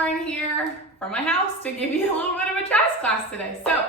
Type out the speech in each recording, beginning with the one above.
Lauren here from my house to give you a little bit of a chest class today. So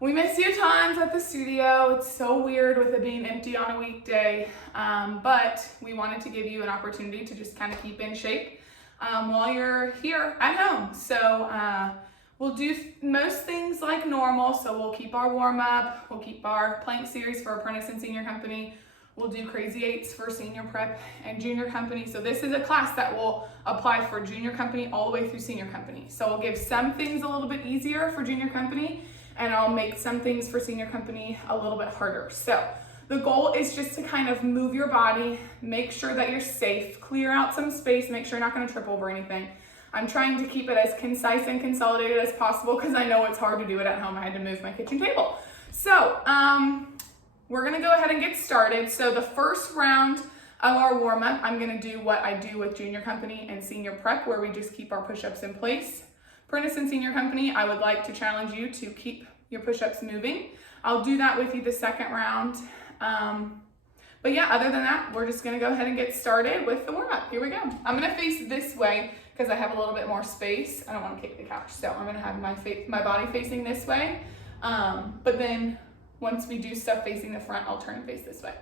we miss you tons at the studio. It's so weird with it being empty on a weekday, but we wanted to give you an opportunity to just kind of keep in shape while you're here at home. So we'll do most things like normal. So we'll keep our warm up, we'll keep our plank series for apprentice and senior company. We'll do crazy eights for senior prep and junior company. So this is a class that will apply for junior company all the way through senior company. So I'll give some things a little bit easier for junior company, and I'll make some things for senior company a little bit harder. So the goal is just to kind of move your body, make sure that you're safe, clear out some space, make sure you're not gonna trip over anything. I'm trying to keep it as concise and consolidated as possible because I know it's hard to do it at home. I had to move my kitchen table. So we're gonna go ahead and get started. So the first round of our warm up, I'm gonna do what I do with junior company and senior prep, where we just keep our push-ups in place. Apprentice and senior company, I would like to challenge you to keep your push-ups moving. I'll do that with you the second round. But yeah, other than that, we're just gonna go ahead and get started with the warm up. Here we go. I'm gonna face this way because I have a little bit more space. I don't wanna kick the couch. So I'm gonna have my body facing this way. But then once we do stuff facing the front, I'll turn and face this way.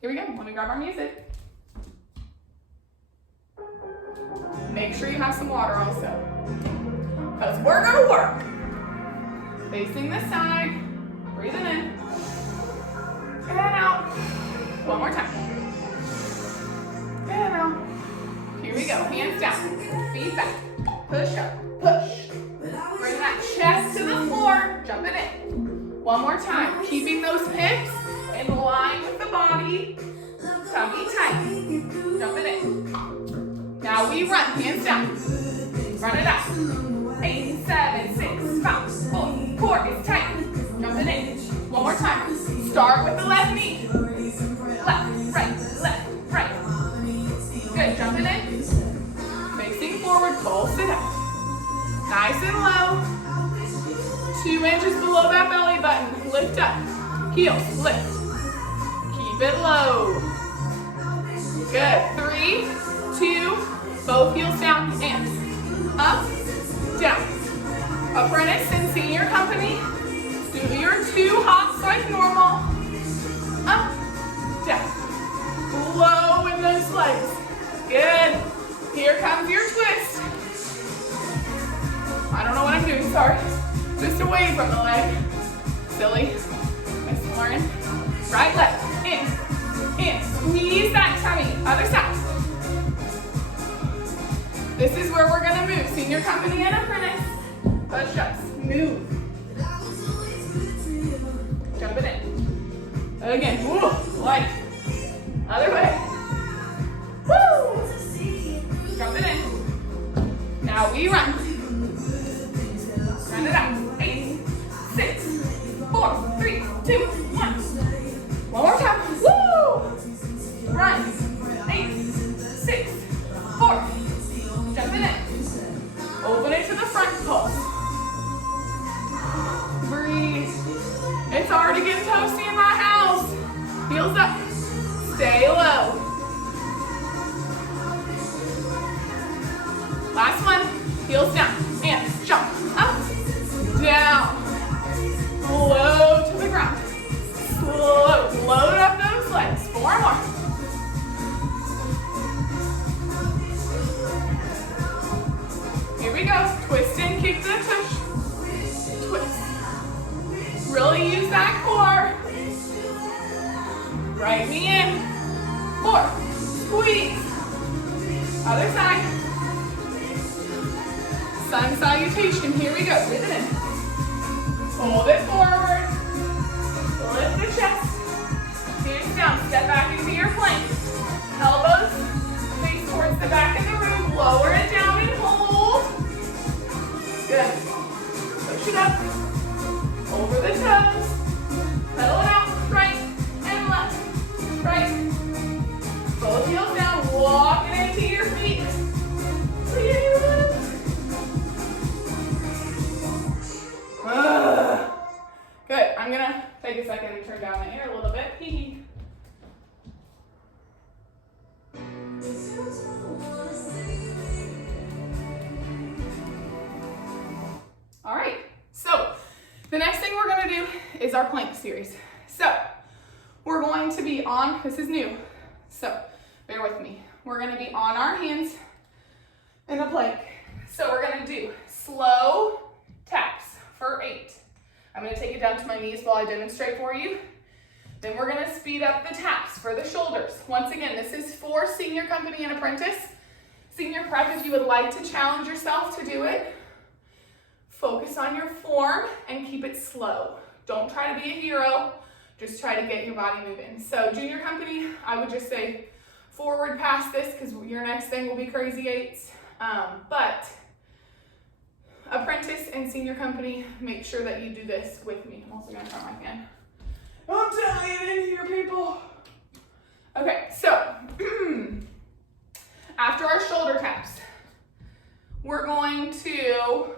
Here we go, let me grab our music. Make sure you have some water also, because we're gonna work. Facing this side, breathing in, and out. One more time. And out. Here we go, hands down, feet back, push up, push. Bring that chest to the floor, jump it in. One more time, keeping those hips in line with the body, tummy tight, jump it in. Now we run, hands down, run it up. 8, 7, 6, 5, 4, core is tight, jump it in. One more time, start with the left knee, left, right, good, jump it in. Facing forward, pulse it up, nice and low. 2 inches below that belly button. Lift up. Heels, lift. Keep it low. Good. 3, 2, both heels down and up, down. Apprentice and senior company, do your 2 hops like normal. Up, down. Low in those legs. Good. Here comes your twist. I don't know what I'm doing, sorry. Just away from the leg. Silly. Miss Lauren. Right leg. In. Squeeze that tummy. Other side. This is where we're gonna move. Senior company and apprentice. Push-ups. Move. Jump it in. Again. Woo. Light. Other way. Woo. Jump it in. Now we run. Run it out. 8, 6, 4, 3, 2, 1. One more time. Woo! Run. 8, 6, 4. Jump it in. Open it to the front, pulse. Breathe. It's already getting toasty in my house. Heels up. Stay low. Last one. Heels down. And jump. Up. Down, low to the ground, slow, load up those legs, 4 more. Here we go, twist and kick the tush, twist. Really use that core. Right knee in, 4, squeeze. Other side. Sun salutation, here we go, breathe it in. Hold it forward, lift the chest, hands down, step back into your plank. Elbows face towards the back of the room, lower it down and hold. Good. Push it up, over the toes, pedal it out, right and left, right. Both heels down, walk it into your feet. Good, I'm gonna take a second and turn down the air a little bit. our plank series. So we're going to be on, this is new, so bear with me. We're gonna be on our hands in a plank. So we're gonna do slow taps for 8. I'm gonna take it down to my knees while I demonstrate for you. Then we're gonna speed up the taps for the shoulders. Once again, this is for senior company and apprentice. Senior prep, if you would like to challenge yourself to do it, focus on your form and keep it slow. Don't try to be a hero, just try to get your body moving. So junior company, I would just say forward past this because your next thing will be crazy 8s. But apprentice and senior company, make sure that you do this with me. I'm also gonna try my fan. I'm telling you it in here, people. Okay, so after our shoulder taps, we're going to,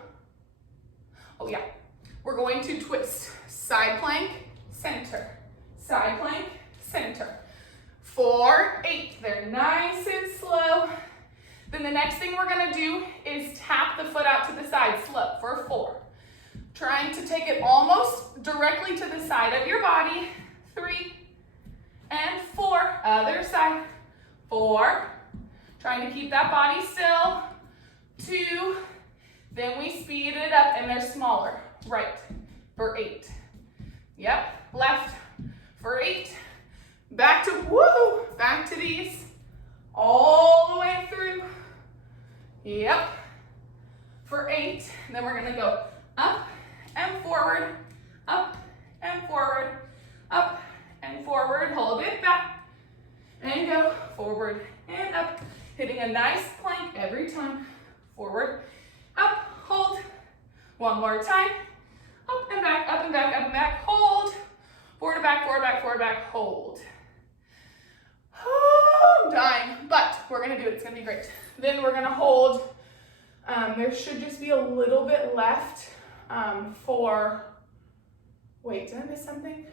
we're going to twist. Side plank, center. Side plank, center. 4, 8, they're nice and slow. Then the next thing we're gonna do is tap the foot out to the side slow for 4. Trying to take it almost directly to the side of your body. 3 and 4, other side. 4, trying to keep that body still. 2, then we speed it up and they're smaller. Right for 8. Yep, left for 8. Back to, back to these. All the way through. Yep, for 8. And then we're gonna go up and forward, up and forward, up and forward. Hold it back and go forward and up. Hitting a nice plank every time. Forward, up, hold. One more time. Up and back, up and back, up and back, hold. Forward and back, forward, back, forward, back, hold. I'm dying, but we're gonna do it, it's gonna be great. Then we're gonna hold, there should just be a little bit left wait, did I miss something?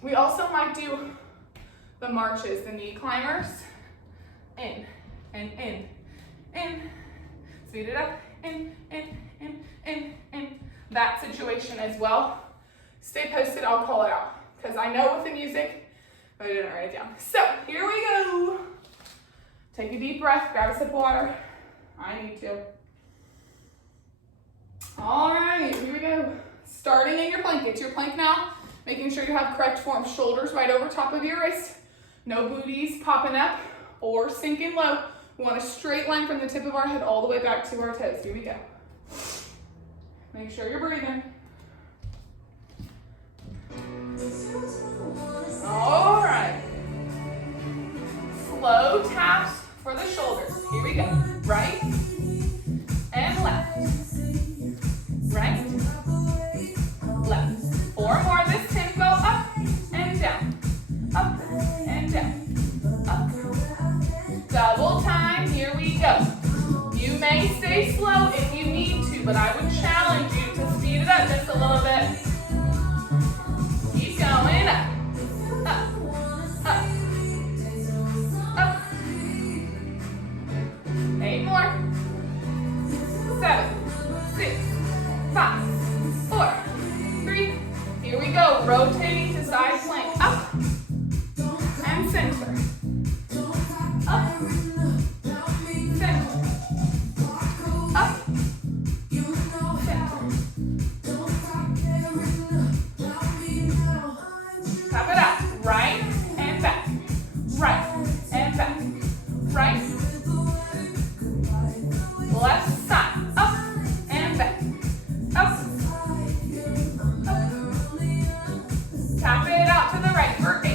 We also might do the marches, the knee climbers. In, and in, in. Speed it up, in. That situation as well. Stay posted, I'll call it out. Because I know with the music, but I didn't write it down. So, here we go. Take a deep breath, grab a sip of water. I need to. All right, here we go. Starting in your plank, it's your plank now. Making sure you have correct form, shoulders right over top of your wrist. No booties popping up or sinking low. We want a straight line from the tip of our head all the way back to our toes. Here we go. Make sure you're breathing. All right. Slow taps for the shoulders. Here we go. Right and left. Right, left. 4 more this tempo. Up and down. Up and down. Up. Double time. Here we go. You may stay slow if you need to, but I would challenge you to speed it up just a little bit. Keep going up. Up. Up. Up. 8 more. 7, 6, 5, 4, 3. Here we go. Rotating to side plank. Up and center. Up. Center. Up. Center. Tap it out. Right and back. Right and back. Right. Left side. Up and back. Up. Up. Tap it out to the right for 8.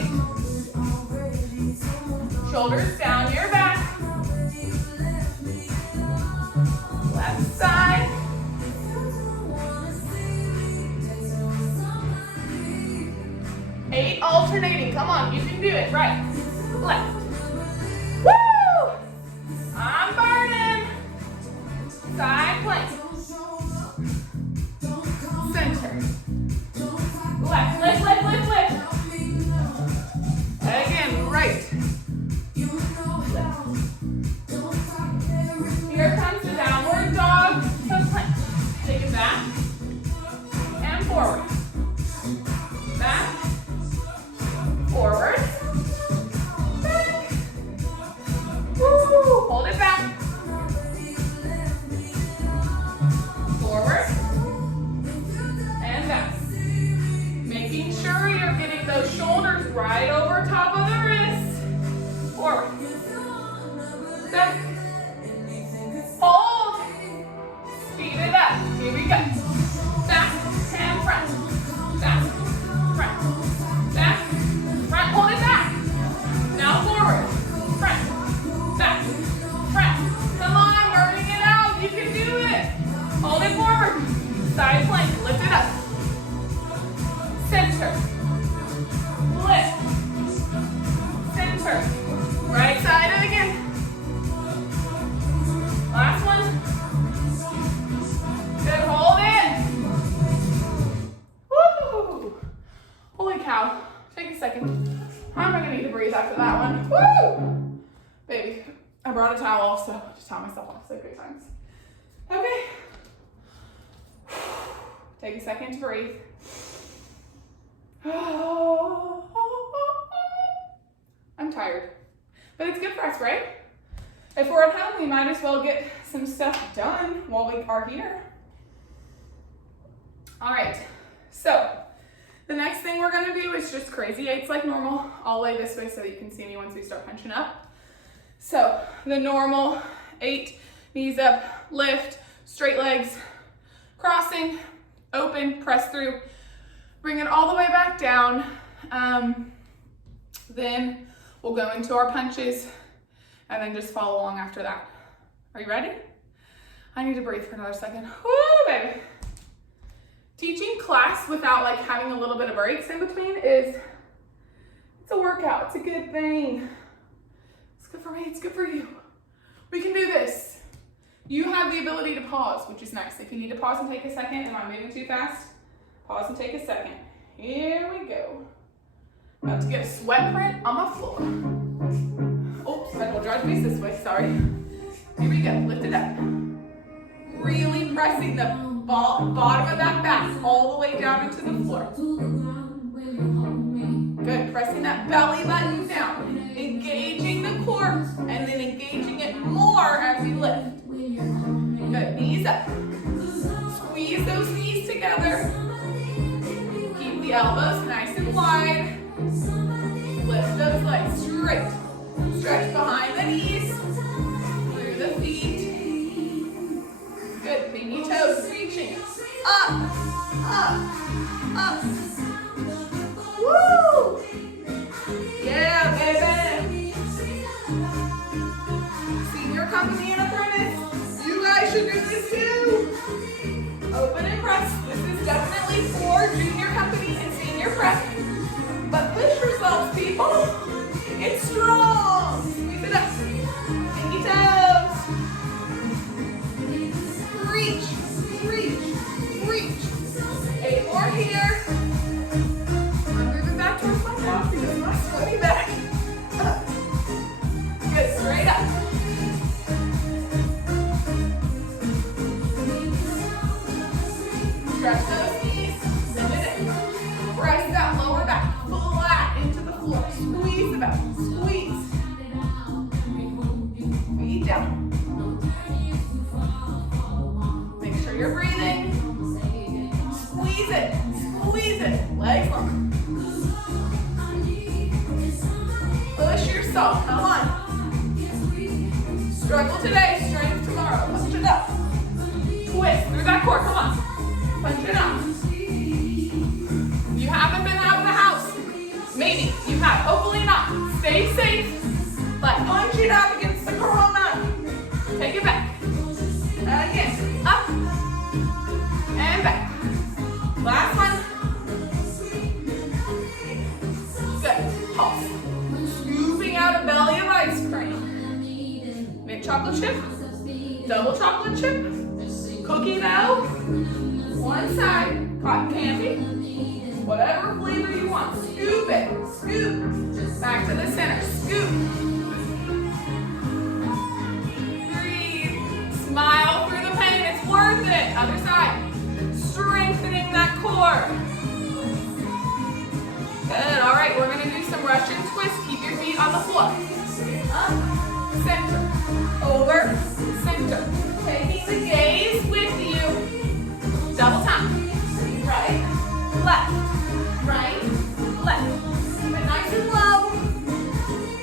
Shoulders down your back. Left side. Eight alternating. Come on, you can do it. Right, left. Woo! I'm burning. Side plank. Center. Left, lift, lift, lift, lift. Again, right. Left. Here comes the downward dog to plank. Take it back and forward. Hold it back. Forward. And back. Making sure you're getting those shoulders right over top of the wrist. Forward. Back. Hold. Speed it up. Here we go. Back and front. Back, front. Back, front. Hold it back. Now forward. Front. Back. Front. Come on, working it out. You can do it. Hold it forward. Side plank. Lift it up. Center. Lift. Center. Right side again. Last one. Good, hold it. Woo! Holy cow. Take a second. How am I gonna need to breathe after that one? Woo! Baby, I brought a towel also. Just towel myself off, so good times. Okay. Take a second to breathe. I'm tired, but it's good for us, right? If we're at home, we might as well get some stuff done while we are here. All right, so the next thing we're gonna do is just crazy eights like normal. I'll lay this way so that you can see me once we start punching up. So the normal 8, knees up, lift, straight legs, crossing, open, press through, bring it all the way back down. Then we'll go into our punches and then just follow along after that. Are you ready? I need to breathe for another second. Woo, baby. Teaching class without like having a little bit of breaks in between it's a workout. It's a good thing. It's good for me, it's good for you. We can do this. You have the ability to pause, which is nice. If you need to pause and take a second, am I moving too fast? Pause and take a second. Here we go. About to get a sweat print on my floor. Oops, I told you I'd face this way, sorry. Here we go, lift it up. Really pressing the bottom of that back all the way down into the floor. Good, pressing that belly button down. Engaging the core, and then engaging it more as you lift. Good, knees up. Squeeze those knees together. Keep the elbows nice and wide. Lift those legs straight. Stretch behind the knees, through the feet. Good, pinky toes reaching. Up, up, up. Woo! Yeah, baby. Senior company and apprentice, you guys should do this too. Open and press. This is definitely for junior company and senior prep. But push yourselves, people. Get strong. Squeeze it up. Pinky toes. Reach, reach, reach. 8 more here. I'm moving back towards my couch because my sweaty back. Good, straight up. Stretch those knees. Send it in. Press that lower back flat into the floor. Squeeze it up. Squeeze. Feet down. Make sure you're breathing. Squeeze it. Squeeze it. Legs long. Push yourself. Come on. Struggle today, strength tomorrow. Punch it up. Twist through that core. Come on. Punch it up. You haven't been out of the house. Maybe you have. Hopefully not. Stay safe. But punch it up against the corona. Take it back. Again. Up. And back. Last one. Good. Pulse. Scooping out a belly of ice cream. Mint chocolate chip. Double chocolate chip. Cookie dough. One side. Cotton candy. Whatever flavor you want. Scoop it. Scoop. Back to the center. Scoop. Breathe. Smile through the pain. It's worth it. Other side. Strengthening that core. Good. All right. We're going to do some Russian twists. Keep your feet on the floor. Up. Center. over, center. Taking the gaze with you. Double time. Right, left, right, left. Keep it nice and low.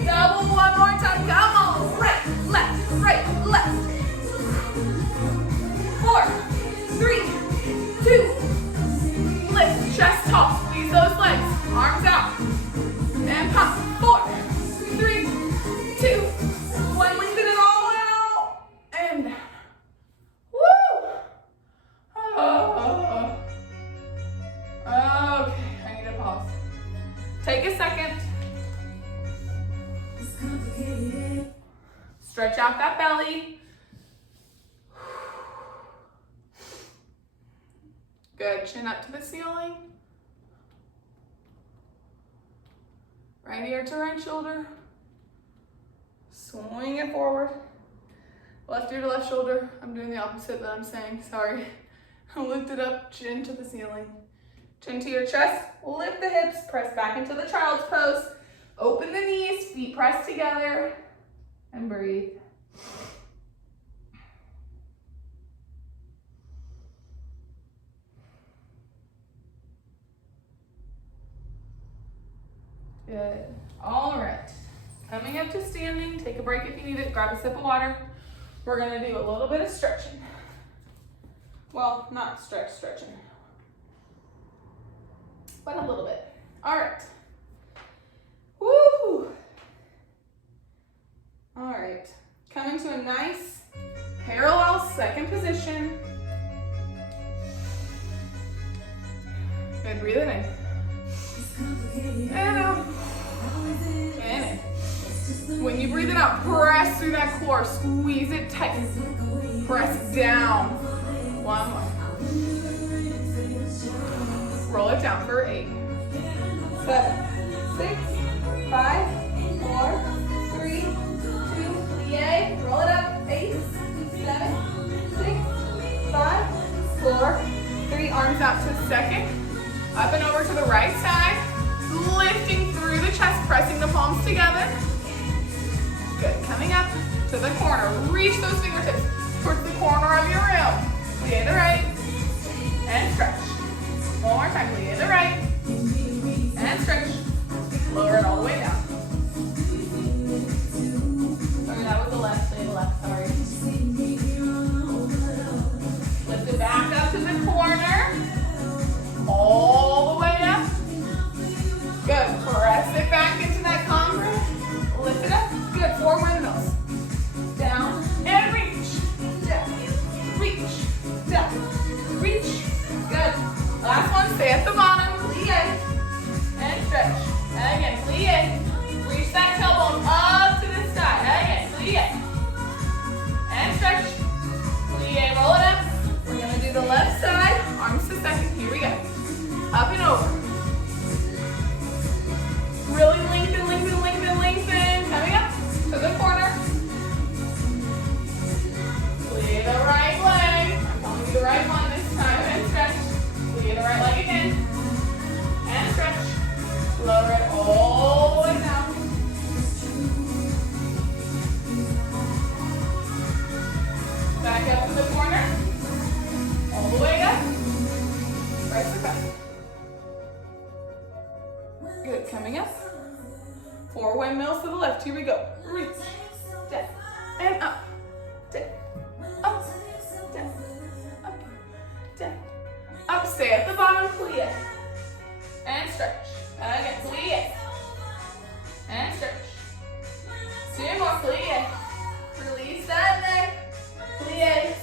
Double one more time. Come on. Right, left, left. 4, 3, 2. Lift, chest tall. Squeeze those legs. Arms out. And pop. 4, 3, 2, 1. Lengthen it all out. And down. Woo! Oh. Okay, I need to pause. Take a second. Stretch out that belly. Good, chin up to the ceiling. Right ear to right shoulder. Swing it forward. Left ear to left shoulder. I'm doing the opposite that I'm saying, sorry. Lift it up, chin to the ceiling. Chin to your chest, lift the hips, press back into the child's pose. Open the knees, feet pressed together, and breathe. Good. All right. Coming up to standing. Take a break if you need it. Grab a sip of water. We're going to do a little bit of stretching. Well, not stretching, but a little bit. All right. Woo! All right. Coming to a nice parallel second position. Good. Breathe it in. And out. And in. When you breathe it out, press through that core. Squeeze it tight. Press down. One more. Roll it down for 8, 7, 6, 5, 4, 3, 2, plie. Roll it up. 8, 7, 6, 5, 4, 3. Arms out to second. Up and over to the right side. Lifting through the chest, pressing the palms together. Good. Coming up to the corner. Reach those fingertips towards the corner of your room. Plie the right. And stretch. One more time. Plie the right. And stretch. Lower it all the way down. Sorry, that was the left. Plie the left. Sorry. Lift it back up to the corner. All the way up. Good. Press it back into that concrete. Lift it up. Good. 4 windmills. Down and reach. Down. Reach. Down. Reach. Good. Last one. Stay at the bottom. Plie. And stretch. Again. Plie. Reach that tailbone up to the sky. Again. Plie. And stretch. Plie. Roll it up. We're going to do the left side. Arms to second. Here we go. Up and over. Really lengthen, lengthen, lengthen, lengthen. Coming up to the corner. Plie the right leg. I'm telling you the right one this time. And stretch. Plie the right leg again. And stretch. Lower it all the way down. Back up to the corner. All the way up. Press it back. Good. Coming up. 4 windmills to the left. Here we go. Reach. Down. And up. Down. Up. Down. Up. Down. Up. Stay at the bottom. Plie. And stretch. Again. Plie. And stretch. 2 more. Plie. Release that neck. Plie.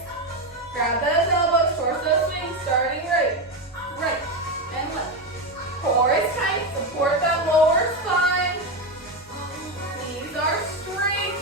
Grab those elbows. Torso swing. Starting right. Right. And left. Core is tight. Support that lower spine. Knees are straight.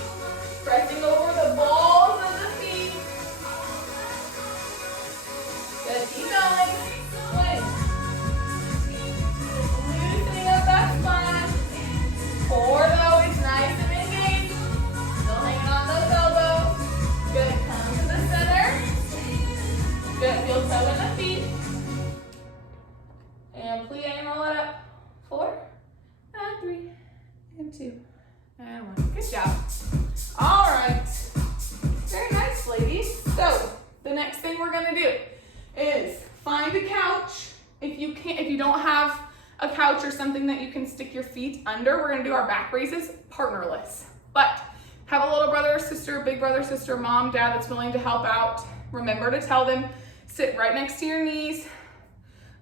If you don't have a couch or something that you can stick your feet under, we're gonna do our back raises partnerless. But have a little brother or sister, big brother, sister, mom, dad that's willing to help out. Remember to tell them, sit right next to your knees.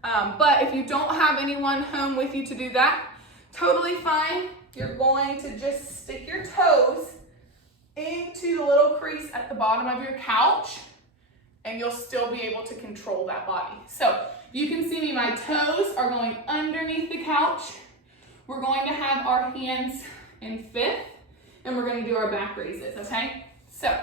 But if you don't have anyone home with you to do that, totally fine. You're going to just stick your toes into the little crease at the bottom of your couch, and you'll still be able to control that body. So you can see me, my toes are going underneath the couch. We're going to have our hands in fifth, and we're going to do our back raises, okay? So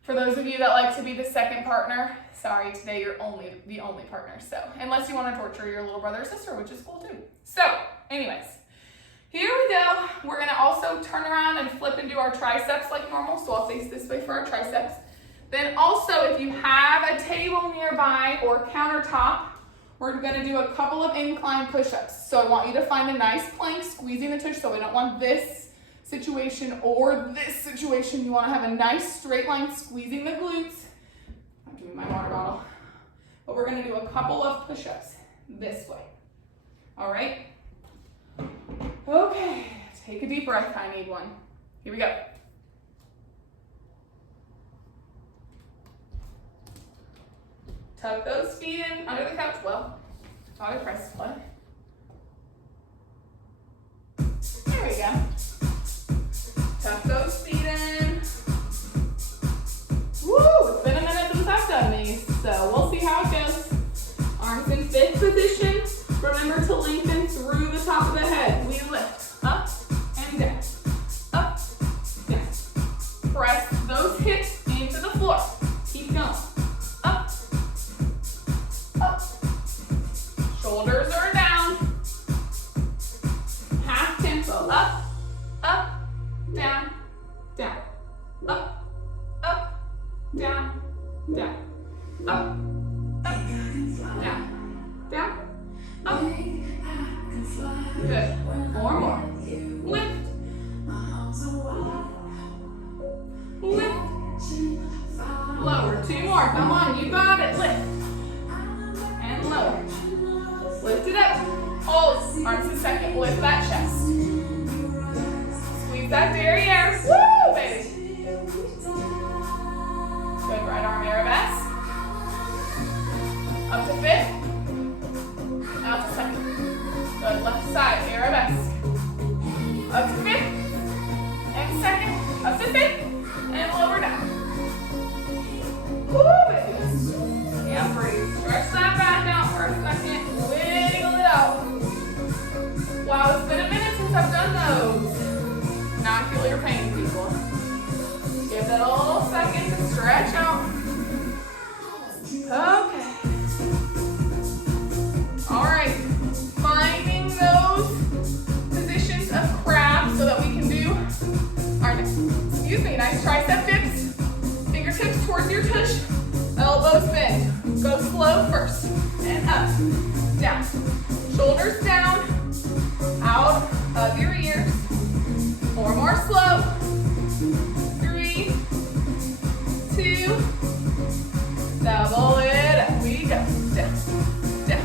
for those of you that like to be the second partner, sorry, today you're the only partner. So unless you want to torture your little brother or sister, which is cool too. So anyways, here we go. We're gonna also turn around and flip and do our triceps like normal. So I'll face this way for our triceps. Then also, if you have a table nearby or countertop, we're gonna do a couple of incline push-ups. So I want you to find a nice plank, squeezing the tush. So we don't want this situation or this situation. You wanna have a nice straight line, squeezing the glutes. I'll give me my water bottle. But we're gonna do a couple of push-ups this way. All right? Okay, take a deep breath. I need one. Here we go. Tuck those feet in under the couch. Well, thought I pressed one. There we go. Tuck those feet in. Woo! It's been a minute since I've done these, so we'll see how it goes. Arms in fifth position. Remember to lengthen through the top of the head. We lift up and down, up, down. Press those hips into the floor. Keep going. Up, up. Shoulders are down. Half tempo. Up, up, down, down. Up, up, down, down. Up, up, down, down. Up. Good. Four more. Lift. Lift. Lower. Two more. Come on. You got it. Lift. And lower. Lift it up. Hold. Arms in second. Lift that chest. Squeeze that derriere. Woo, baby. Good. Right arm arabesque. Up to fifth. Out to second. Good, left side, arabesque. Up to fifth, and second, up to fifth, and lower down. Woo, baby. Yeah, breathe. Stretch that back out for a second. Wiggle it out. Wow, it's been a minute since I've done those. Now I feel your pain, people. Give it a little second to stretch out. Okay. All right, finding those positions of crab so that we can do our nice tricep dips. Fingertips towards your tush, elbows bend. Go slow first, and up, down. Shoulders down, out of your ears. Four more slow. 3, 2, double it up. We go, down, down.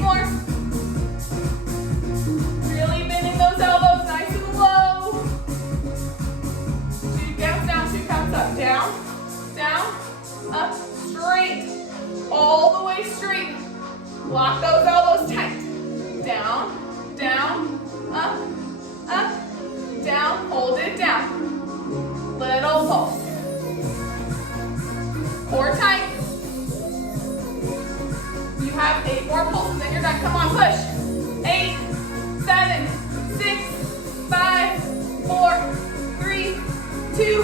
More. Really bending those elbows nice and low. 2 counts down, 2 counts up. Down, down, up, straight. All the way straight. Lock those elbows tight. Down, down, up, up, down. Hold it down. Little pulse. Core tight. You have 8 more pulses and you're done. Come on, push. 8, 7, 6, 5, 4, 3, 2,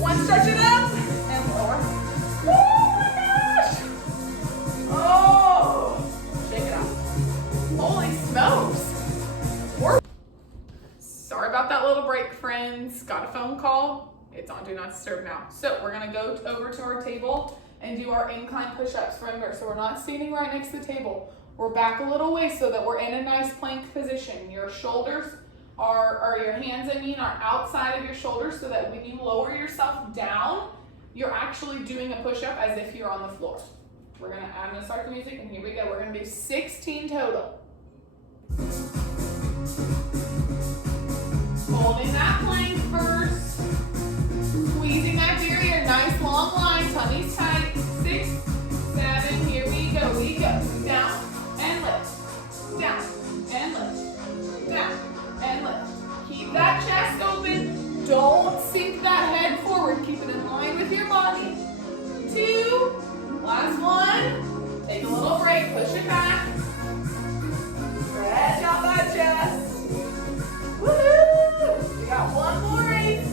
1. Stretch it up and lower. Oh my gosh. Oh, shake it out. Holy smokes. Sorry about that little break, friends. Got a phone call. It's on Do Not Disturb now. So we're gonna go over to our table and do our incline push-ups. Remember, so we're not standing right next to the table. We're back a little way so that we're in a nice plank position. Your shoulders or your hands, are outside of your shoulders so that when you lower yourself down, you're actually doing a push-up as if you're on the floor. I'm gonna start the music, and here we go. We're gonna do 16 total. Holding that plank first. Squeezing that derriere, nice long line, tummy's tight. 6, 7, here we go. We go. Down and lift. Down and lift. Down and lift. Keep that chest open. Don't sink that head forward. Keep it in line with your body. 2, last one. Take a little break, push it back. Stretch out that chest. Woohoo! We got one more race.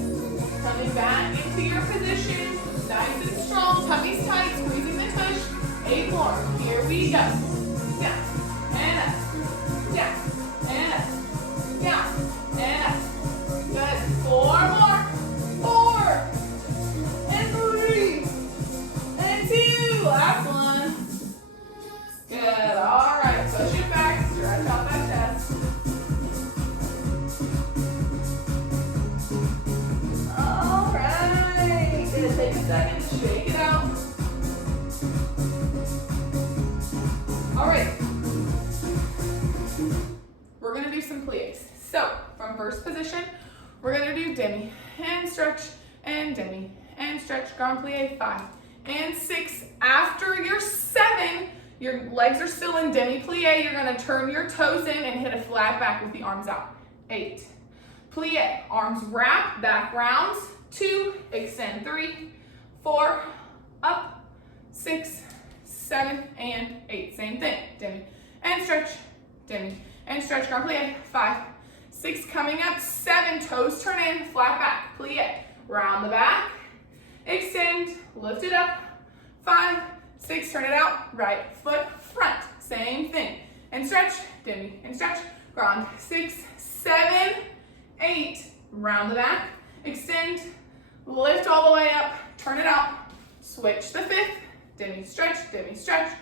Coming back into your position. Nice and strong, tummy's tight, squeezing the tush. 8 more. Here we go. Down and up. Down and up. Down and up. Good. 4 more. 4 and 3 and 2. Last one. Good. All right. Push it back. Stretch out that chest. All right. Good. Take a second to shake it out. All right. We're going to do some plies. So, from first position, we're going to do demi and stretch and demi and stretch. Grand plie. 5 and 6. After your 7, your legs are still in demi plie. You're going to turn your toes in and hit a flat back with the arms out. 8. Plie. Arms wrap, back rounds. 2. Extend. 3, 4. Up. 6, 7, and 8. Same thing. Demi and stretch. Demi and stretch. Grand plie. 5, 6. Coming up. 7. Toes turn in. Flat back. Plie. Round the back. Extend. Lift it up. 5, 6. Turn it out. Right foot front. Same thing. And stretch. Demi and stretch. Grand. 6, 7, 8. Round the back. Extend. Lift all the way up. Turn it out. Switch the 5th. Demi stretch.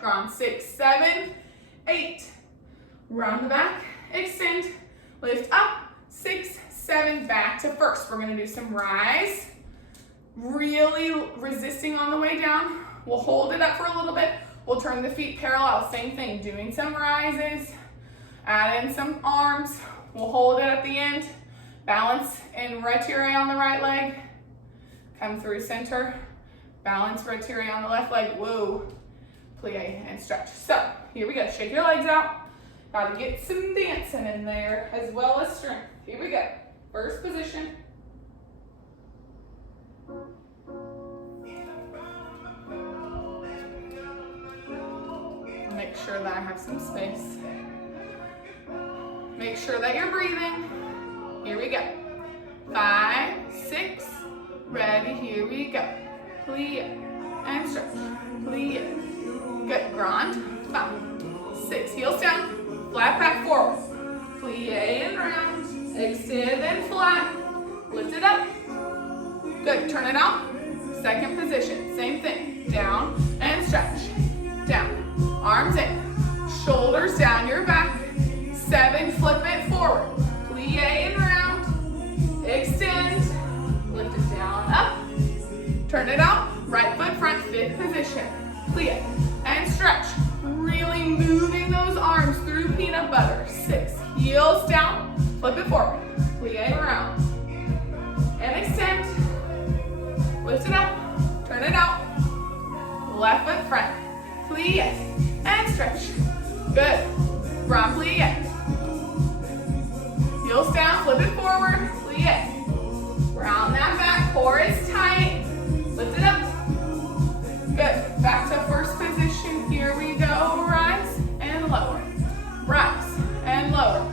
Grand. 6, 7, 8. Round the back. Extend. Lift up. 6, 7. Back to first. We're going to do some rise. Really resisting on the way down. We'll hold it up for a little bit. We'll turn the feet parallel. Same thing. Doing some rises. Add in some arms. We'll hold it at the end. Balance and retire on the right leg. Come through center. Balance, retire on the left leg. Whoa. Plie and stretch. So, here we go. Shake your legs out. Got to get some dancing in there as well as strength. Here we go. First position. Make sure that I have some space. Make sure that you're breathing. Here we go. 5, 6. Ready. Here we go. Plie and stretch. Plie. Good. Grand. 5, 6. Heels down. Flat back forward. Plie and round. Extend and flat. Lift it up. Good. Turn it out. Second position. Same thing. Down and stretch. Down. Arms in. Shoulders down your back. 7. Flip it forward. Plie and round. Extend. Lift it down. Up. Turn it out. Right foot front. 5th position. Plie and stretch. Really moving those arms through peanut butter. 6. Heels down. Flip it forward. Plie around. And extend. Lift it up. Turn it out. Left foot front. Plie and stretch. Good. Grand plie. Heels down. Flip it forward. Plie. Round that back. Core is tight. Lift it up. Good. Back to first position. Here we go. Rise and lower. Rise and lower.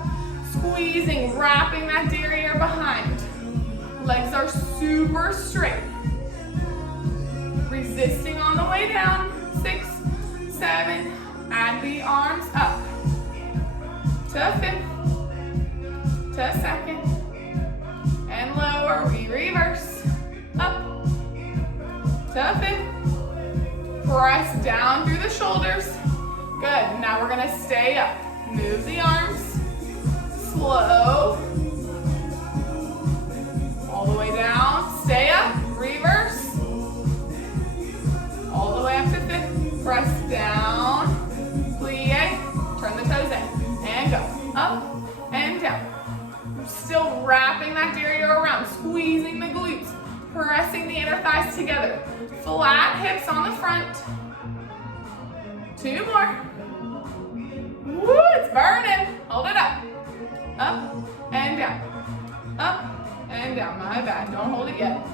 Squeezing, wrapping that derriere behind. Legs are super straight. Resisting on the way down. 6, 7. Add the arms up. To 5th. To 2nd. And lower. We reverse. Up. To 5th. Press down through the shoulders. Good. Now we're going to stay up. Move the arms. Slow. All the way down. Stay up. Reverse. go, wrapping that derriere around, squeezing the glutes, pressing the inner thighs together. Flat hips on the front. 2 more. Woo, it's burning. Hold it up. Up and down. Up and down. My bad, don't hold it yet.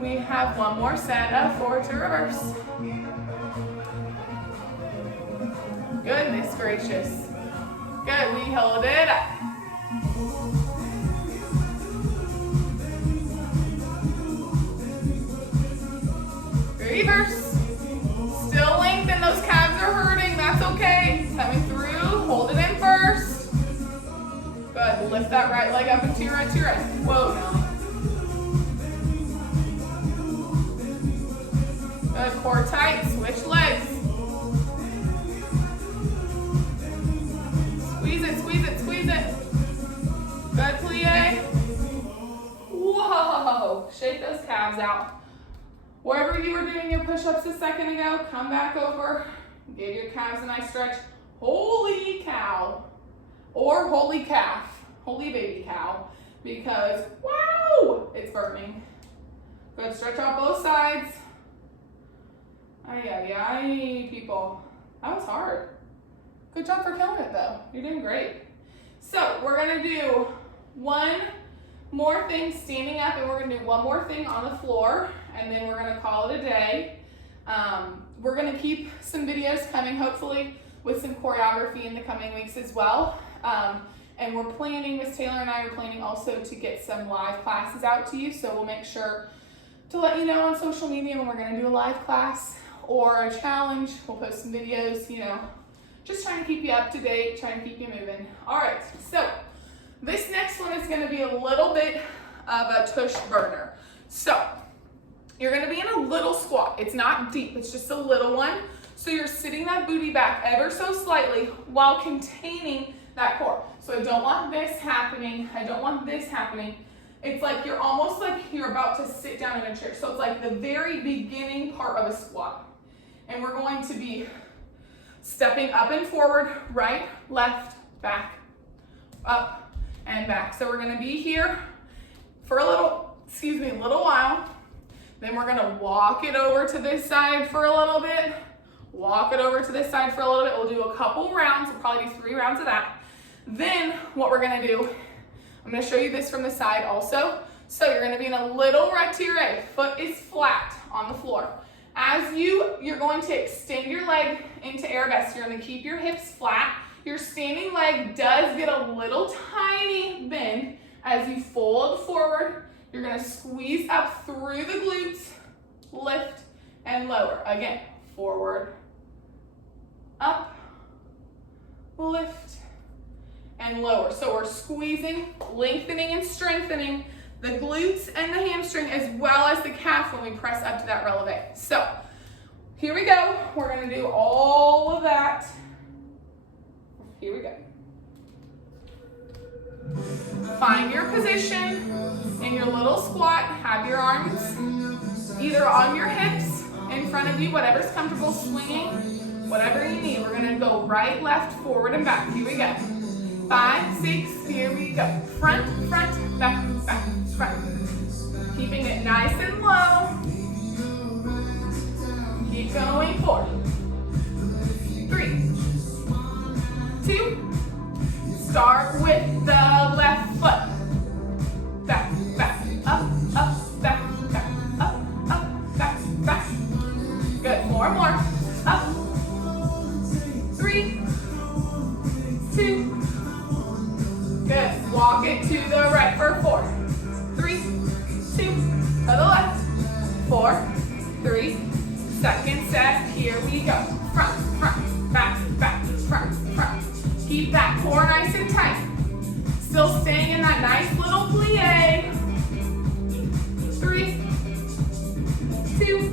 We have 1 more set of 4 to reverse. Goodness gracious. Good, we hold it up. Reverse. Still lengthen, those calves are hurting, that's okay. Coming through, hold it in first. Good, lift that right leg up into your right, to your right. Whoa, now. Good, core tight, switch legs. Squeeze it, squeeze it, squeeze it. Good, plie. Whoa, shake those calves out. Wherever you were doing your push-ups a second ago, come back over, give your calves a nice stretch. Holy cow, or holy calf, holy baby cow, because wow, it's burning. Good, stretch out both sides. Ay, ay, ay, people, that was hard. Good job for killing it though, you're doing great. So we're gonna do 1 more thing standing up, and we're gonna do 1 more thing on the floor, and then we're gonna call it a day. We're gonna keep some videos coming, hopefully, with some choreography in the coming weeks as well. And we're planning, Miss Taylor and I are planning also to get some live classes out to you, so we'll make sure to let you know on social media when we're gonna do a live class or a challenge. We'll post some videos, you know, just trying to keep you up to date, trying to keep you moving. All right, so this next one is gonna be a little bit of a tush burner. So you're gonna be in a little squat. It's not deep, it's just a little one. So you're sitting that booty back ever so slightly while containing that core. So I don't want this happening, I don't want this happening. It's like you're almost like you're about to sit down in a chair. So it's like the very beginning part of a squat. And we're going to be stepping up and forward, right, left, back, up, and back. So we're gonna be here for a little while. Then we're gonna walk it over to this side for a little bit. Walk it over to this side for a little bit. We'll do a couple rounds, we'll probably do 3 rounds of that. Then what we're gonna do, I'm gonna show you this from the side also. So you're gonna be in a little retire, foot is flat on the floor. As you're going to extend your leg into arabesque. You're gonna keep your hips flat. Your standing leg does get a little tiny bend. As you fold forward, you're gonna squeeze up through the glutes, lift and lower. Again, forward, up, lift, and lower. So we're squeezing, lengthening and strengthening the glutes and the hamstring as well as the calf when we press up to that releve. So here we go. We're gonna do all of that. Here we go. Find your position in your little squat. Have your arms either on your hips, in front of you, whatever's comfortable, swinging, whatever you need. We're gonna go right, left, forward, and back. Here we go. 5, 6, here we go. Front, front, back, back, front. Keeping it nice and low. Keep going, 4, 3, 2, start with the left foot. Back, back, up, up, back, back, up, up, back, back. Good, 4 more. Up, 3, 2, good. Walk it to the right for 4, 3, 2, to the left, 4, 3. Second set, here we go. Front, front, back, back, front, front. Keep that core nice and tight. Still staying in that nice little plie. 3, 2,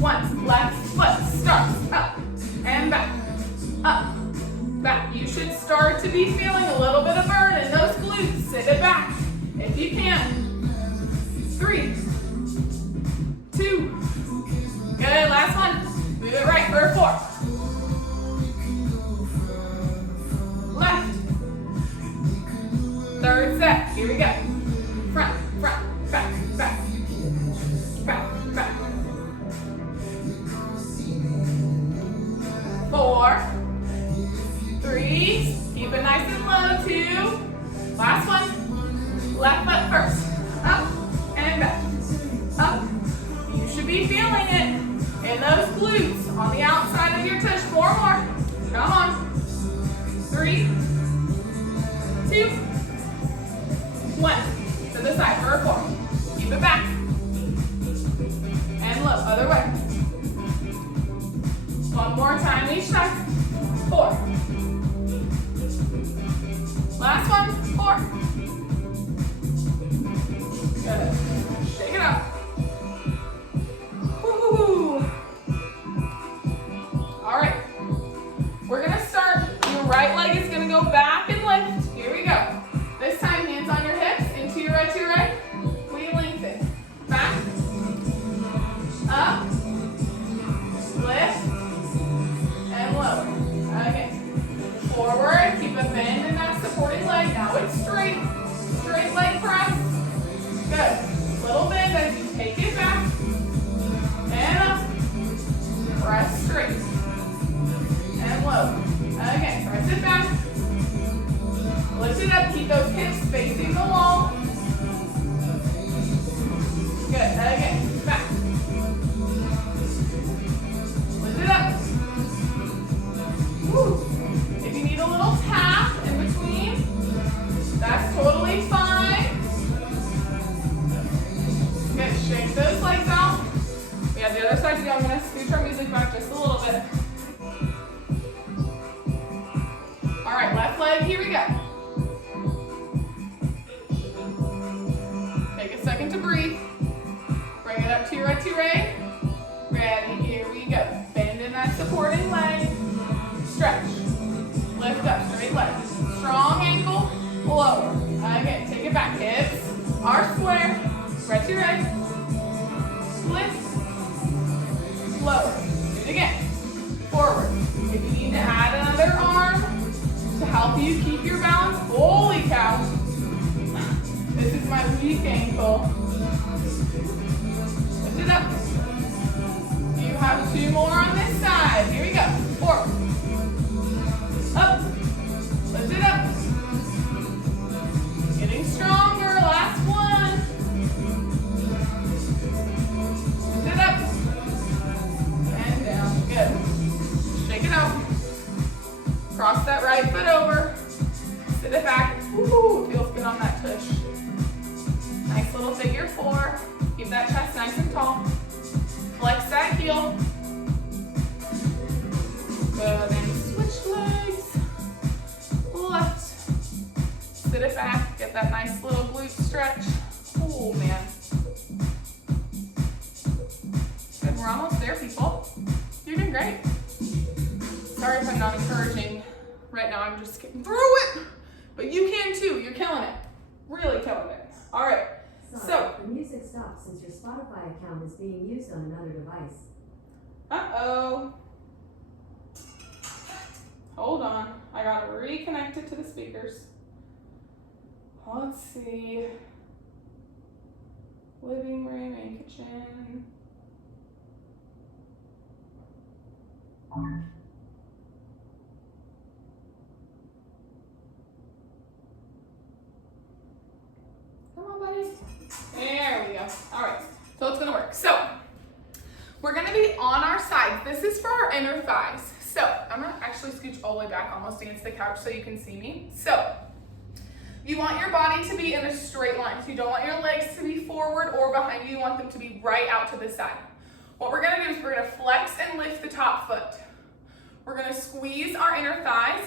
1. Left foot starts up and back, up, back. You should start to be feeling a little bit of burn in those glutes. Sit it back if you can. 3, 2, good. Last one. Move it right for 4. Left, Third set, here we go. Front, front, back, back, back, back. 4, 3, keep it nice and low, 2. Last one, left foot first. Up and back, up. You should be feeling it in those glutes on the outside of your tush. 4 more, come on. 3, 2, 1. To the side for a 4. Keep it back. And low, other way. One more time each side. 4. Last one, 4. Good. Shake it up. Woo-hoo-hoo. All right. We're gonna start. Your right leg is gonna go back and lift. Here we go. This time, hands on your hips, into your right, we lengthen. Back, up, lift, and lower. Okay. Forward, keep a bend in that supporting leg. Now it's straight. Straight leg press. Good. Little bend as you take it back. And up. Press straight. And low. Okay, press it back. Lift it up, keep those hips facing the wall. Good, okay, back. Lift it up. Woo. If you need a little tap in between, that's totally fine. Good, shake those legs out. We have the other side to go. I'm gonna scooch our music back just a little bit. All right, left leg, here we go. Take a second to breathe. Bring it up to your right. Ready, here we go. Bend in that supporting leg. Stretch. Lift up, straight leg. Strong ankle, lower. Again, take it back. Hips are square. Right to right. Lift. Lower. Do it again. Forward. If you need to add another arm to help you keep your balance, holy cow. This is my weak ankle. Lift it up. You have 2 more on this side. Here we go. Forward. Up. Lift it up. Getting stronger. Last one. Lift it up. And down. Good. Shake it out. Cross that right foot over. Sit it back. Woo, feels good on that tush. Nice little figure 4. Keep that chest nice and tall. Flex that heel. Good, and switch legs. Left. Sit it back. Get that nice little glute stretch. Oh, man. Good, we're almost there, people. You're doing great. Sorry if I'm not encouraging right now. I'm just getting through it. But you can too. You're killing it. Really killing it. All right. Sorry, the music stopped since your Spotify account is being used on another device. Uh-oh. Hold on. I gotta reconnect it to the speakers. Let's see. Living room and kitchen. Come on, buddy. There we go. All right, so it's gonna work. So we're gonna be on our sides. This is for our inner thighs. So I'm gonna actually scooch all the way back almost against the couch so you can see me. So you want your body to be in a straight line. So you don't want your legs to be forward or behind you. You want them to be right out to the side. What we're gonna do is we're gonna flex and lift the top foot. We're gonna squeeze our inner thighs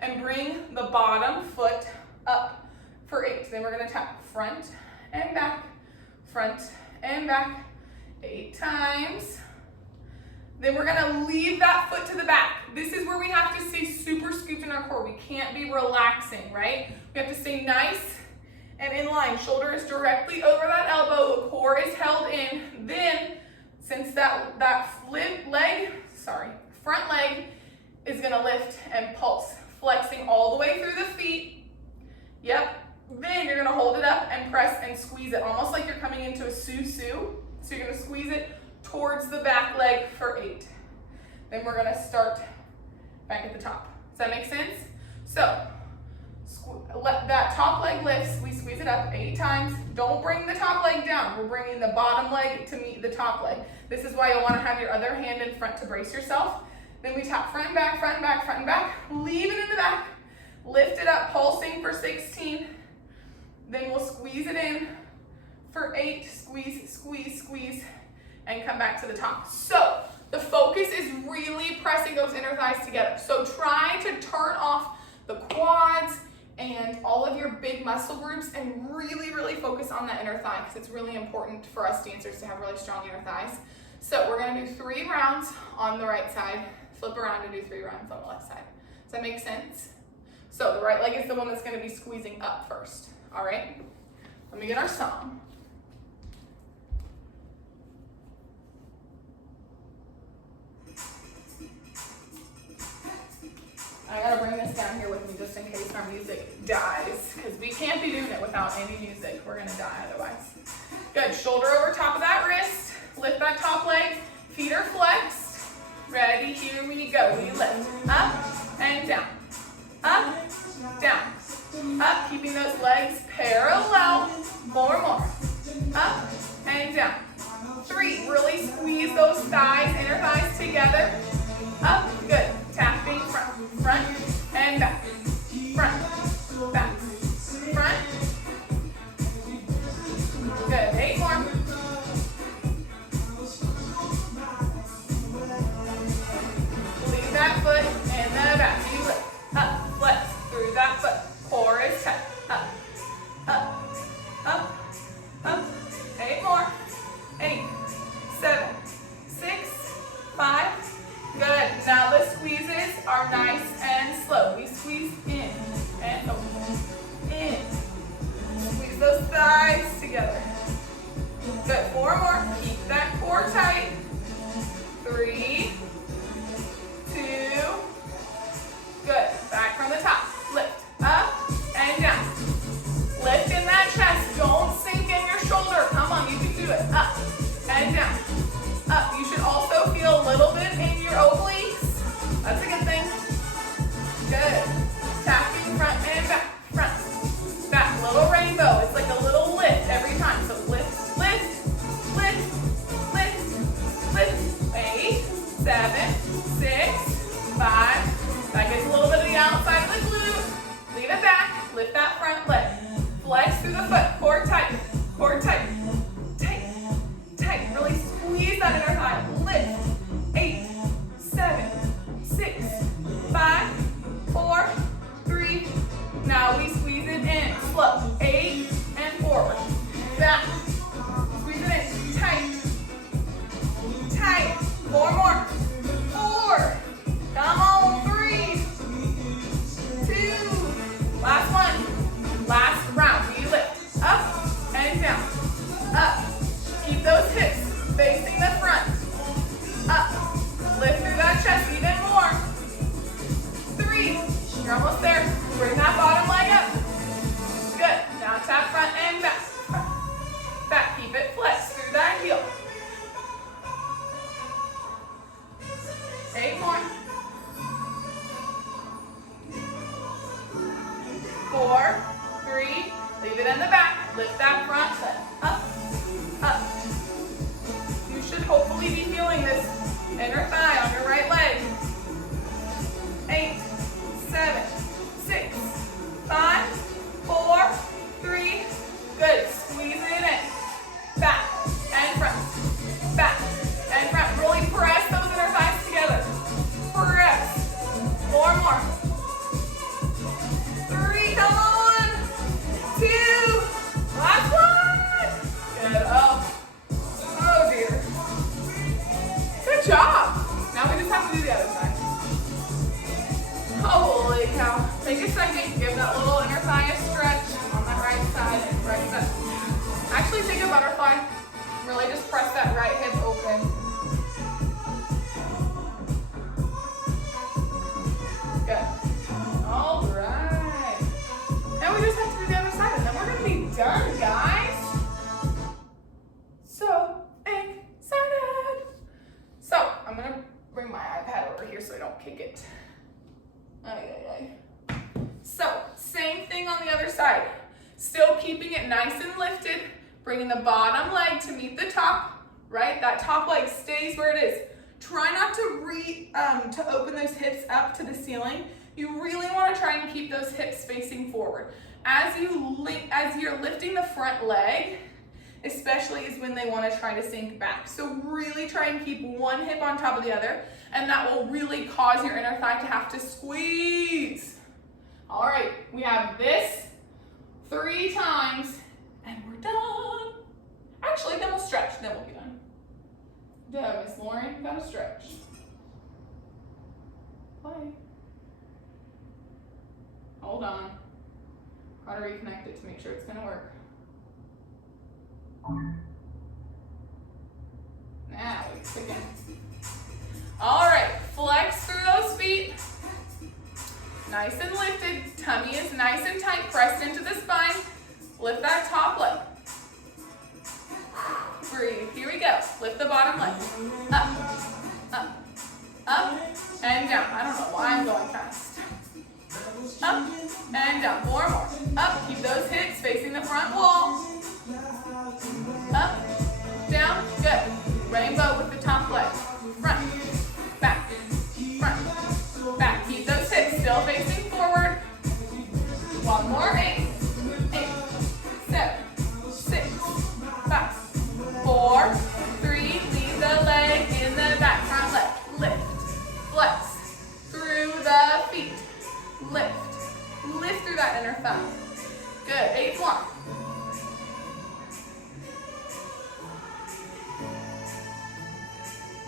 and bring the bottom foot up for 8. Then we're gonna tap front and back, 8 times. Then we're gonna leave that foot to the back. This is where we have to stay super scooped in our core. We can't be relaxing, right? We have to stay nice and in line. Shoulder is directly over that elbow, the core is held in. Then, since that front leg is gonna lift and pulse, flexing all the way through the feet. Yep, up and press and squeeze it, almost like you're coming into a su-su. So you're gonna squeeze it towards the back leg for 8. Then we're gonna start back at the top. Does that make sense? So, let that top leg lift, we squeeze it up 8 times. Don't bring the top leg down. We're bringing the bottom leg to meet the top leg. This is why you'll wanna have your other hand in front to brace yourself. Then we tap front and back, front and back, front and back. Leave it in the back. Lift it up, pulsing for 16. Then we'll squeeze it in for 8. Squeeze, squeeze, squeeze, and come back to the top. So the focus is really pressing those inner thighs together. So try to turn off the quads and all of your big muscle groups and really, really focus on that inner thigh because it's really important for us dancers to have really strong inner thighs. So we're gonna do 3 rounds on the right side, flip around and do 3 rounds on the left side. Does that make sense? So the right leg is the one that's gonna be squeezing up first, all right? Let me get our song. I gotta bring this down here with me just in case our music dies, because we can't be doing it without any music. We're gonna die otherwise. Good, shoulder over top of that wrist. Lift that top leg, feet are flexed. Ready, here we go. We lift, up and down, up, down, up, keeping those legs parallel. More, up and down. 3, really squeeze those thighs, inner thighs together. Up, good, tapping front and back, front, front. Good, 8 more. Leave that foot in the back. You lift, up, flex through that foot. Core is tight. Up, up, up, up. 8 more. 8, 7, 6, 5. Good. Now the squeezes are nice and slow. We squeeze in and open. In. Squeeze those thighs together. Good. 4 more. Keep that core tight. 3, 2. Good. Back from the top. Lift. Up and down. Lift in that chest. Don't sink in your shoulder. Come on. You can do it. Up and down. Up. You should also feel a little bit in your obliques. That's a good thing. Good. Tapping front and back. Front. Back. Little rainbow. It's like a little lift every time. So lift, lift, lift, lift, lift. 8, 7, 6, 5. That gets a little bit of the outside of the glute. Leave it back. Lift that front leg. Flex through the foot. Core tight. Core tight. Tight. Tight. Really squeeze that inner thigh. Lift. 8, 7, 6, 5, 4, 3. Now we squeeze it in. Slow. 8 and forward. Back. Squeeze it in. Tight. Tight. 4 more. 4. Come on. 3, 2. Last one. Last round. We lift. Up and down. Up. Keep those hips facing the front. Up. Lift through that chest even more. 3. You're almost there. Bring that bottom leg up. Good. Now tap front and back. Back. Keep it flexed through that heel. 8 more. 4, 3. Leave it in the back. Lift that front leg. Up. Up. You should hopefully be feeling this inner thigh on your right leg. 8, 7, 6, 5, 4, 3. Good. Squeeze it in. Back and front. Back and front. Really press those inner thighs together. Press. 4 more. 3. Come on. 2. Last one. Good. Oh dear. Good job. Now we just have to do the other side. Holy cow. Take a second. Give that little inner thigh a stretch on that right side. Right side. Actually take a butterfly. Really just press that right hip open. Good. All right. Now we just have to do the other side and then we're going to be done. Still keeping it nice and lifted, bringing the bottom leg to meet the top, right? That top leg stays where it is. Try not to open those hips up to the ceiling. You really want to try and keep those hips facing forward. As you're lifting the front leg, especially is when they want to try to sink back. So really try and keep one hip on top of the other, and that will really cause your inner thigh to have to squeeze. All right, we have this 3 times, and we're done. Actually, then we'll stretch, then we'll be done. Go, Miss Lauren, gotta stretch. Play. Hold on. Gotta reconnect it to make sure it's gonna work. Now it's again. All right, flex through those feet. Nice and lifted. Tummy is nice and tight, pressed into the spine. Lift that top leg. Breathe. Here we go. Lift the bottom leg. Up, up, up, and down. I don't know why I'm going fast. Up and down. More. Up. Keep those hips facing the front wall. Up, down, good. Rainbow with the top leg. Front, back, front, back. Keep those hips still facing forward. One more. 8, 7, 6, 5, 4, 3. Leave the leg in the back. Front leg. Lift, flex through the feet. Lift through that inner thigh. Good. 8 more.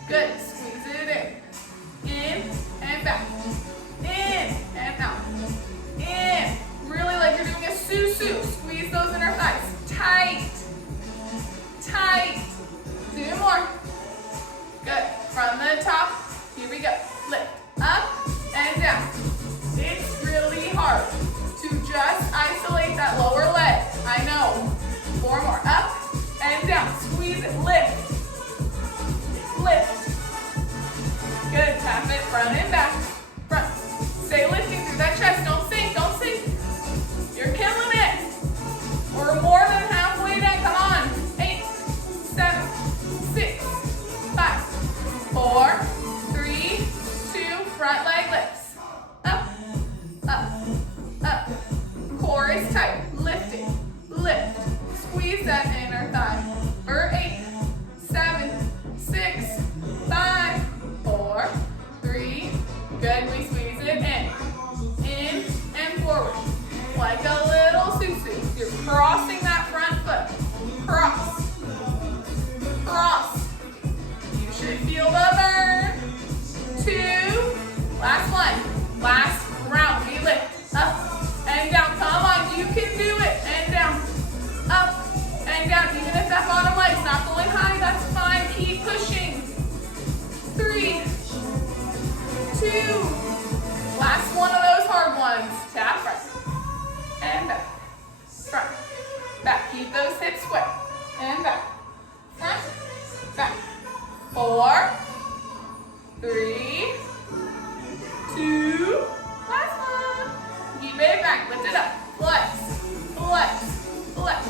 Good. Squeeze it in and back. In and out. In. Really like you're doing a susu. Squeeze those inner thighs. Tight. Tight. 2 more. Good. From the top. Here we go. Lift. Up and down. It's really hard to just isolate that lower leg. I know. 4 more. Up and down. Squeeze it. Lift. Lift. Good. Tap it front and back. Front. Stay lifting through that chest. Don't sink. Don't sink. You're killing it. We're more than halfway done. Come on. 8, 7, 6, 5, 4, 3, 2. Front leg lifts. Up. Up. Up. Core is tight. Lift it. Lift. Squeeze that inner thigh. For 8, 7, 6, 5, 4, 3. Good. We squeeze it in and forward. Like a little susu. You're crossing that front foot. Cross. Cross. You should feel the burn. 2. Last one. Last round. We lift. Up and down. Come on. You can do it. And down. Up and down. Even if that bottom leg's not going high, that's fine. Keep pushing. 3, 2. Last one of those hard ones. Tap front and back. Front, back. Keep those hips square and back. Front, back. 4, 3, 2. Last one. Keep it back. Lift it up. Flex, flex, flex.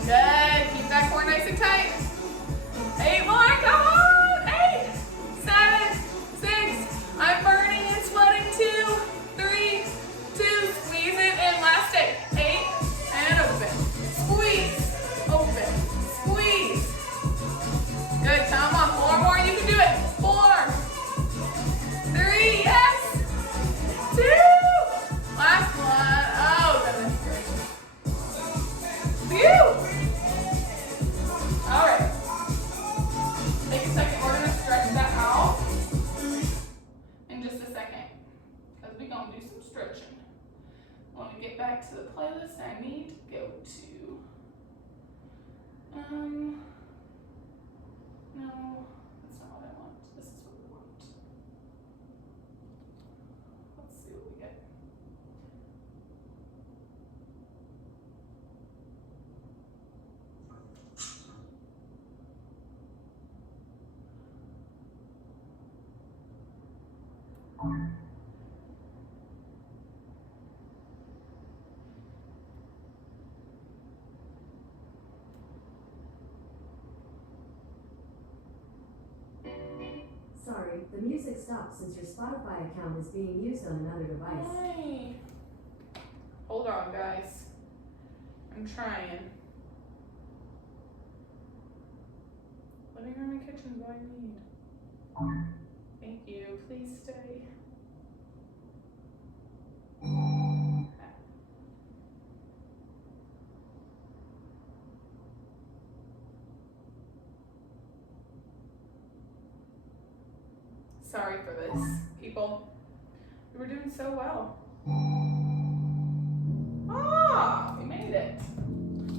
Good. Keep that core nice and tight. 8 more. Come on. 8, 7, 6. I'm burning and sweating. 2, 3, 2. Squeeze it in. Last 8. 8 and open. Squeeze. Open. Squeeze. Good. Come on. 4 more. You can do it. 4, 3. Yes. 2. Last one. Oh, goodness gracious. Phew. All right. Take a second. We're going to stretch that out in just a second because we're going to do some stretching. When we get back to the playlist, I need to go to, no, that's not what I want. This is what we want. Let's see what we get. The music stopped since your Spotify account is being used on another device. Why? Hold on, guys. I'm trying. Living room and kitchen, what do I need? Thank you. Please stay. Sorry for this, people. We were doing so well. Ah, we made it.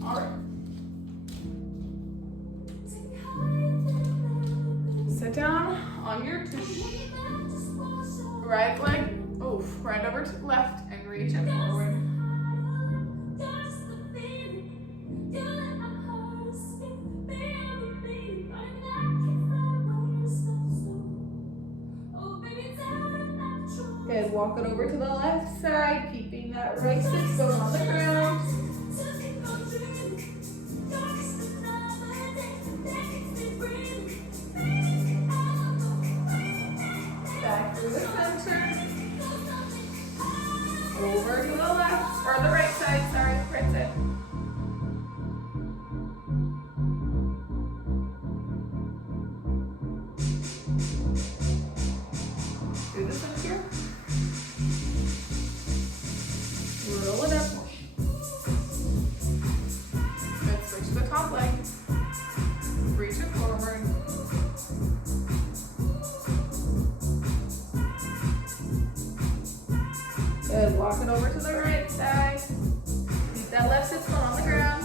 All right. Sit down on your right leg, right over to the left and reach it forward. Good, walk it over to the left side, keeping that right sit bone on the ground. Back through the center. Over to the left, or the right side, sorry, right side. Do this up here. Roll it up. Good, switch to the top leg. Reach it forward. Good, walk it over to the right side. Keep that left hip on the ground.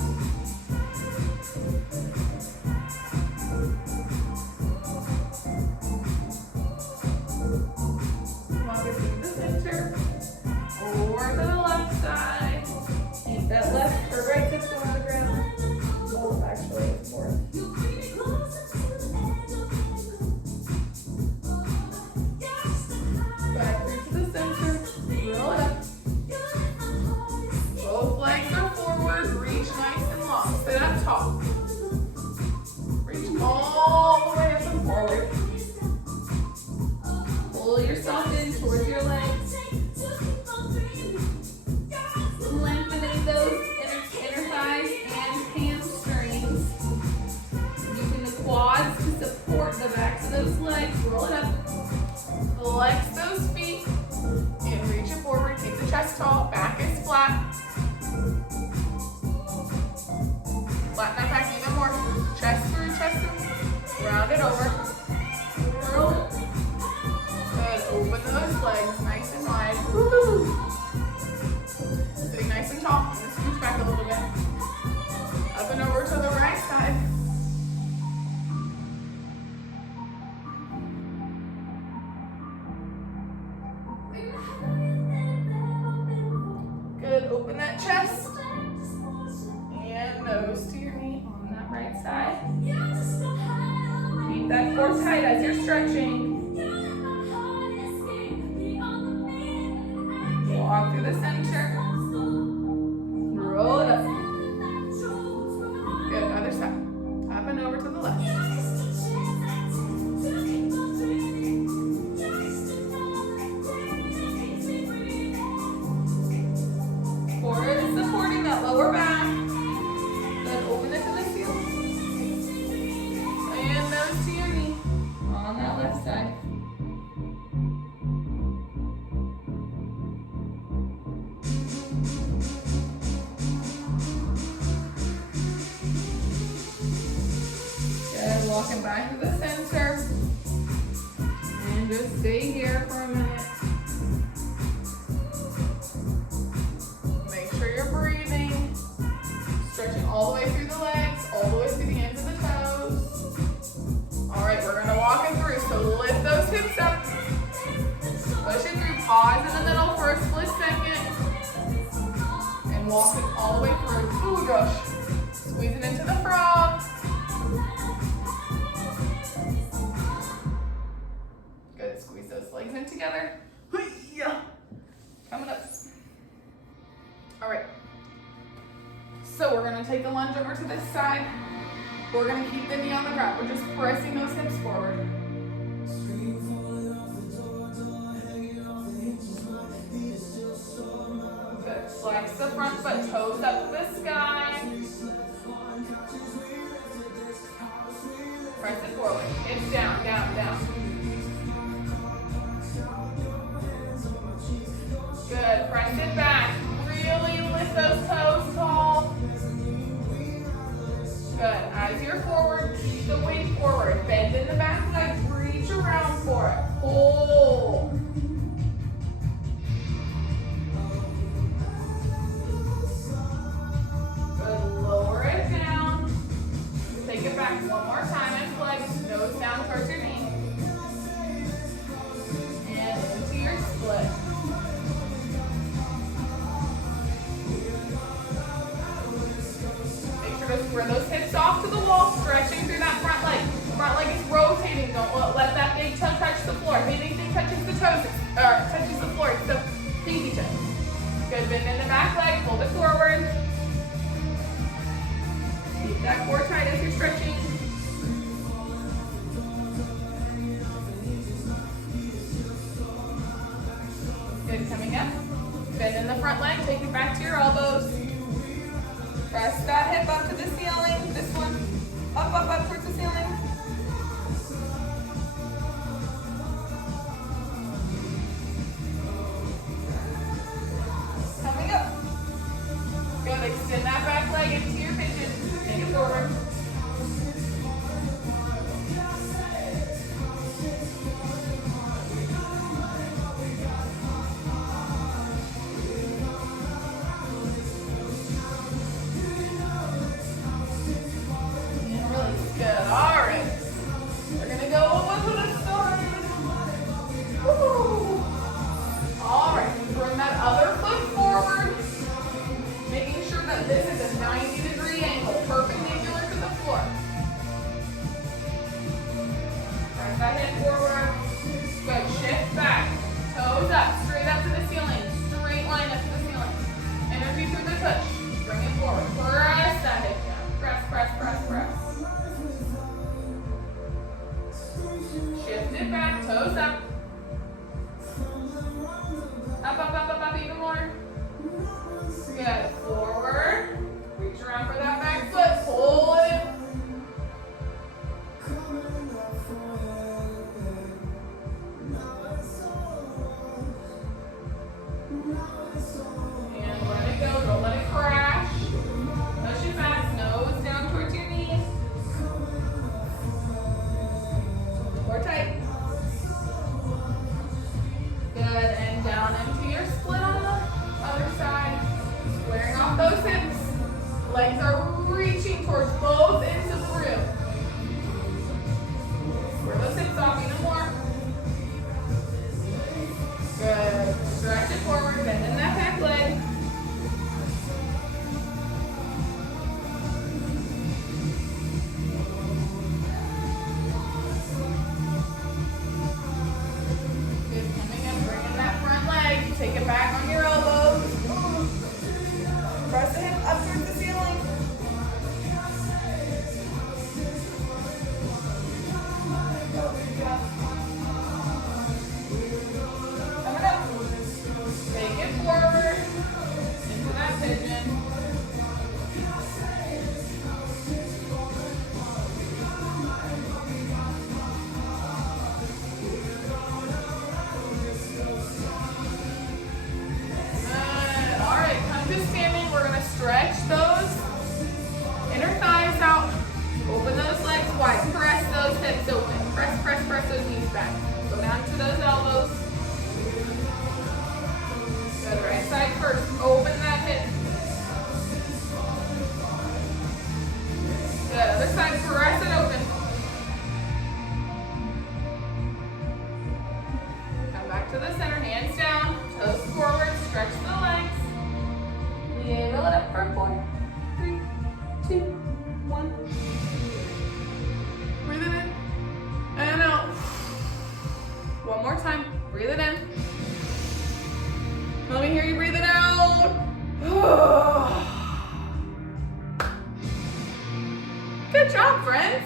Walk it through the center. Over to the left side. Keep that left or right hip on the ground. Both actually, forward. Back through to the center. Roll it up. Both legs are forward. Reach nice and long. Sit up tall. Reach all the way up and forward. Pull yourself in towards your legs. Lengthening those inner thighs and hamstrings. Using the quads to support the backs of those legs. Roll it up. Flex those feet and reach it forward. Keep the chest tall. Back is flat. Flatten that back even more. Chest through, chest through. Round it over. Roll it. Good. Open those legs nice and wide. Woo! Sitting nice and tall. I'm going to scooch back a little bit. Up and over to the right side. Good. Open that chest. And nose to your knee on that right side. Keep that core tight as you're stretching. Walk through the center. Roll it up. Good, other side. Up and over to the left. Core is supporting that lower back. Then open it to the heel. And nose to your knee on that left side. Good, walking back to the center. And just stay here for a minute. Make sure you're breathing. Stretching all the way through the legs, all the way through the ends of the toes. All right, we're gonna walk it through. So lift those hips up. Push it through. Pause in the middle for a split second. And walk it all the way through. Oh gosh. Squeeze it into the frog. Good, squeeze those legs in together. Coming up. All right. So we're gonna take a lunge over to this side. We're gonna keep the knee on the ground. We're just pressing those hips forward. flex the front foot, toes up to the sky. Press it forward, hips down, down, down. Good, press it back. Really lift those toes tall. Good, as you're forward, keep the weight forward. Bend in the back leg, reach around for it. Pull. Good, lower it down. Take it back one more time and flex, nose down towards your knee. And into your split. Square those hips off to the wall, stretching through that front leg. Front leg is rotating. Don't let that big toe touch the floor. If anything touches the toes, or touches the floor, so pinky toe. Good, bend in the back leg, hold it forward. Keep that core tight as you're stretching. Good, coming up. Bend in the front leg, take it back to your elbows. Press that hip up to the ceiling. This one, up, up, up towards the ceiling. Coming up. Good, extend that back leg into your pigeon. Take it forward. That hip forward. Good. Shift back. Toes up. Straight up to the ceiling. Straight line up to the ceiling. Energy through the touch. Bring it forward. Press that hip down. Press, press, press, press. Shift it back. Toes up. Up, up, up, up, up. Even more. Good. Forward. Reach around for that back foot. Pull it. And let it go, don't let it crash. Push it back, nose down towards your knees. Core tight. Good, and down into your split on the other side. Squaring off those hips. Legs are reaching towards both ends of the room. Square those hips off even more. Good. Stretch it forward, bend in that back leg. Good. Coming up, bringing that front leg. Take it back on your elbows. Press the hip up towards the ceiling. Take it forward into that pigeon. Good. All right, come to standing. We're going to stretch those inner thighs out. Open those legs wide. Press those hips open. Press, press, press those knees back. Go down to those elbows. Good, right side first. Open that hip. Good, other side, press it open. Come back to the center, hands down, toes forward, stretch the legs. Roll it up for 4, 3, 2, 1. Breathe it in and out. One more time, breathe it in. Let me hear you breathe it out. Good job, friends.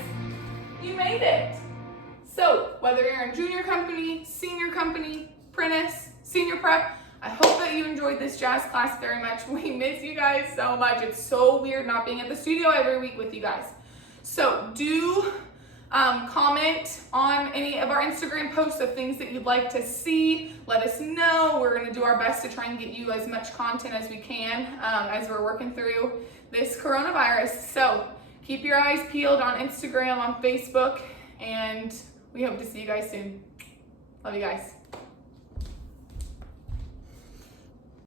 You made it. So, whether you're in junior company, senior company, apprentice, senior prep, I hope that you enjoyed this jazz class very much. We miss you guys so much. It's so weird not being at the studio every week with you guys. So do comment on any of our Instagram posts of things that you'd like to see. Let us know. We're going to do our best to try and get you as much content as we can as we're working through this coronavirus. So keep your eyes peeled on Instagram, on Facebook, and we hope to see you guys soon. Love you guys.